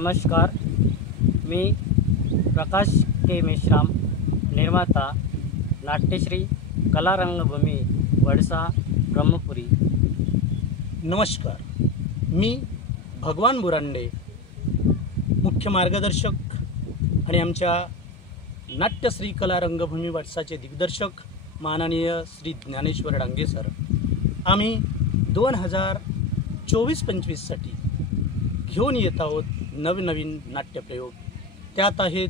नमस्कार, मी प्रकाश के मेश्राम, निर्माता नाट्यश्री कला रंगभूमी वडसा ब्रह्मपुरी। नमस्कार, मी भगवान बुरांडे, मुख्य मार्गदर्शक आणि आमच्या नाट्यश्री कला रंगभूमी वडसाचे दिग्दर्शक माननीय श्री ज्ञानेश्वर डांगे सर। आम्ही 2024-25 साठी घेऊन येत आहोत नवनवीन नाट्यप्रयोग। त्यात आहेत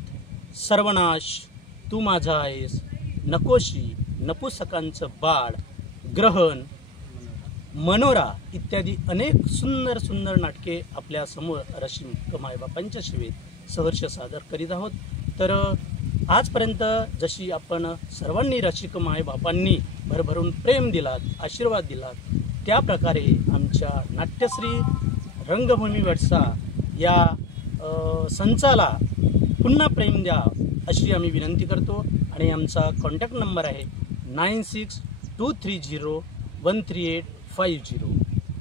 सर्वनाश, तू माझा आहेस, नकोशी, नपुसकांचं बाळ, ग्रहण, मनोरा इत्यादी अनेक सुंदर सुंदर नाटके आपल्या समोर रसिक मायबापांच्या सेवेत सहर्ष सादर करीत आहोत। तर आजपर्यंत जशी आपण सर्वांनी रसिक मायबापांनी भरभरून प्रेम दिलात, आशीर्वाद दिलात, त्या प्रकारे आमच्या नाट्यश्री रंगभूमी वडसा या संचाला पुन्हा प्रेम द्या अशी आम्ही विनंती करतो। आणि आमचा कॉन्टॅक्ट नंबर आहे 9623013850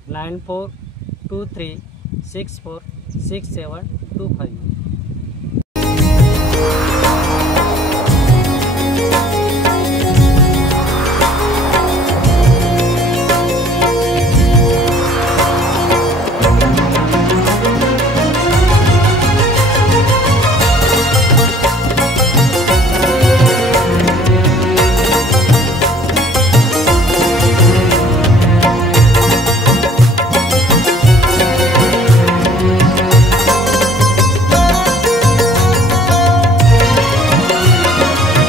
9423646725।